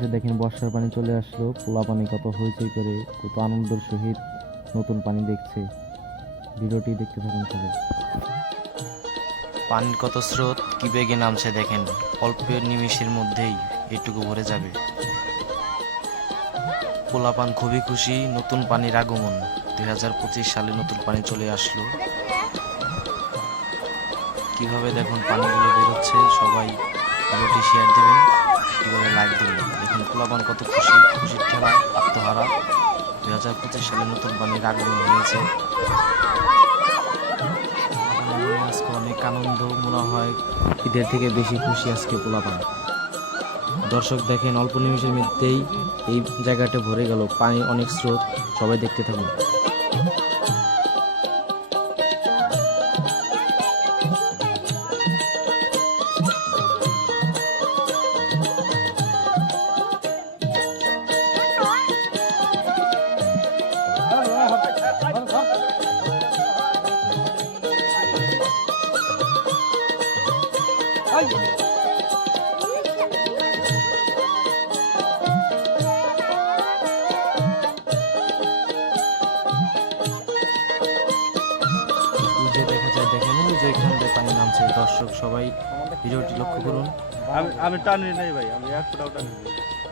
অবশেষে দেখেন বর্ষার পানি চলে আসলো। পোলা পানি কত হইচই করে, কত আনন্দের সহিত নতুন পানি দেখছে। ভিডিওটি দেখতে থাকুন সবাই। পানির কত স্রোত কি বেগে নামছে দেখেন, অল্প নিমিষের মধ্যেই এটুকু ভরে যাবে। পোলাপান খুবই খুশি, নতুন পানির আগমন। 2025 সালে নতুন পানি চলে আসলো। কিভাবে দেখুন পানিগুলো বেরোচ্ছে। সবাই ভিডিওটি শেয়ার দেবেন, কিভাবে লাইক দেবেন। দেখুন পোলাপান কত খুশি, খুশির ঠেলায় আত্মহারা। 2025 সালে নতুন পানির আগমন হয়েছে। আজকে অনেক আনন্দ, মনে হয় ঈদের থেকে বেশি খুশি আজকে পোলাপান। দর্শক দেখেন অল্প নিমিষের মধ্যেই এই জায়গাটা ভরে গেল, পানি অনেক স্রোত। সবাই দেখতে থাকুন। যে দেখা যায় দেখেন ওই যে এখান দিয়ে পানি নামছে। দর্শক সবাই ভিডিওটি লক্ষ্য করুন। আমি টানি নাই ভাই, আমি এক ফুটাও টানি নাই।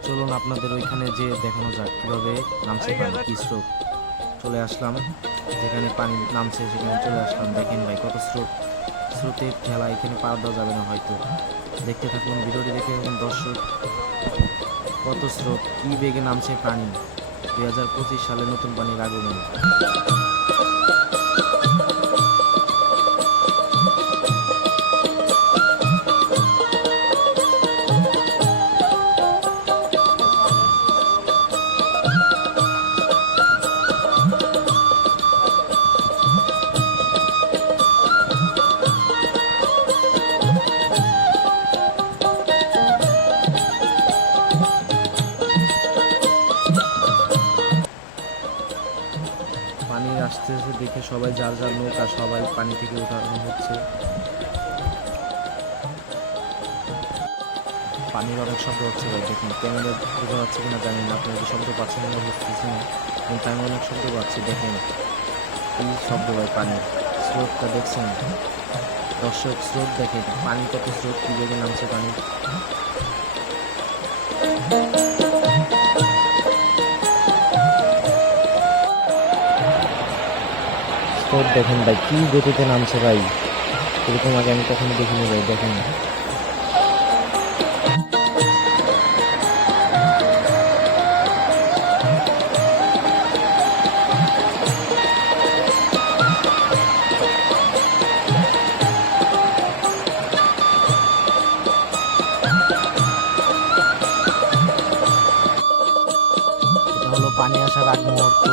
চলুন আপনাদের ওইখানে যে দেখানো যাক কিভাবে নামছে পানি, কি স্রোত। চলে আসলাম যেখানে পানি নামছে, সেখানে চলে আসলাম। দেখেন ভাই কত স্রোত, স্রোতের ঠেলা এখানে পার দেওয়া যাবে না হয়তো। দেখতে থাকুন, ভিডিওটি দেখে থাকুন দর্শক। কত স্রোত, কি বেগে নামছে পানি। 2025 সালে নতুন পানির আগমন। পানি আসতেছে দেখে সবাই যার যার নৌকা সবাই পানি থেকে উঠানো হচ্ছে। পানির অনেক শব্দ হচ্ছে ভাই, দেখুন ক্যামেরা বোঝা যাচ্ছে কিনা জানি না, আপনারা কি শব্দ পাচ্ছেন না বুঝতেছি না, কিন্তু আমি অনেক শব্দ পাচ্ছি। দেখেন এই শব্দ ভাই, পানির স্রোতটা দেখছেন দর্শক। স্রোত দেখেন, পানি কত স্রোত, কি বেগে নামছে পানি। স্রোত দেখেন ভাই, কি গতিতে নামছে ভাই, এরকম আগে আমি কখনো দেখিনি ভাই। দেখেন এটা হলো পানি আসার আগ মুহূর্ত।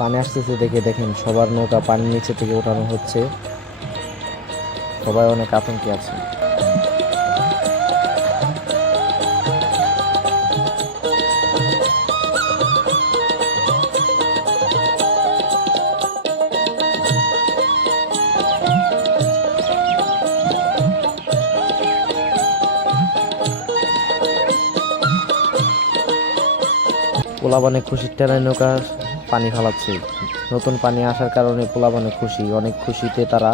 পানি আসতেছে দেখে দেখেন সবার নৌকা পানির নিচে থেকে ওঠানো হচ্ছে। সবাই অনেক আতঙ্কে আছে। পোলাপানে খুশির টেলায় নৌকা পানি ফালাচ্ছে। নতুন পানি আসার কারণে পোলাপানে খুশি, অনেক খুশিতে তারা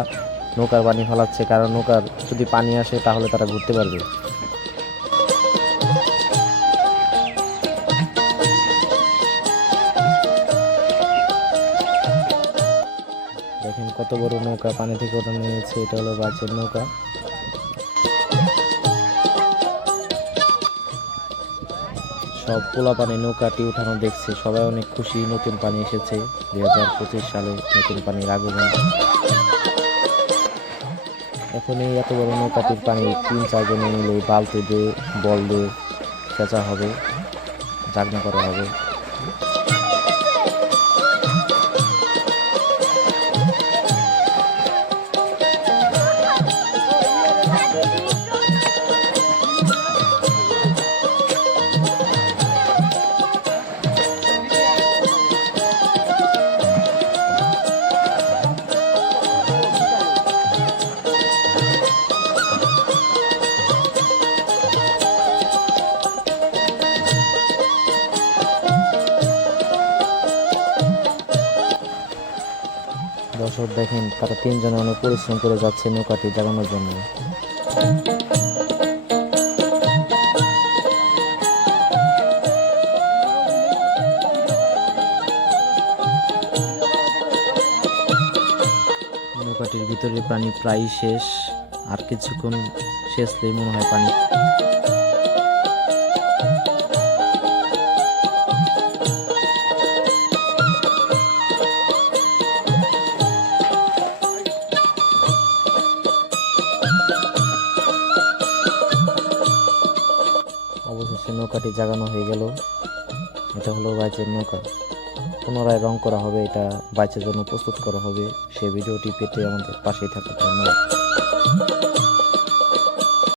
নৌকার পানি ফালাচ্ছে, কারণ নৌকার যদি পানি আসে তাহলে তারা ঘুরতে পারবে। দেখেন কত বড় নৌকা পানি থেকে ওঠানো হয়েছে, এটা হলো বাঁচের নৌকা। সব পোলাপানে নৌকাটি উঠানো দেখছে, সবাই অনেক খুশি, নতুন পানি এসেছে। 2025 সালে নতুন পানির আগমন। এখন এই এত বড় নৌকাটির পানি 3-4 জনে মিলে বালতি দিয়ে বল দিয়ে সেচা হবে, জাগনা করা হবে। দর্শক দেখেন তারা তিনজনে অনেক পরিশ্রম করে যাচ্ছে নৌকাটি জাগানোর জন্য। নৌকাটির ভিতরে পানি প্রায় শেষ, আর কিছুক্ষণ শেষলেই মনে হয় পানি। অবশেষে নৌকাটি জাগানো হয়ে গেল। এটা হলো বাইচের নৌকা। পুনরায় রং করা হবে, এটা বাইচের জন্য প্রস্তুত করা হবে। সেই ভিডিওটি পেতে আমাদের পাশেই থাকুন। ধন্যবাদ।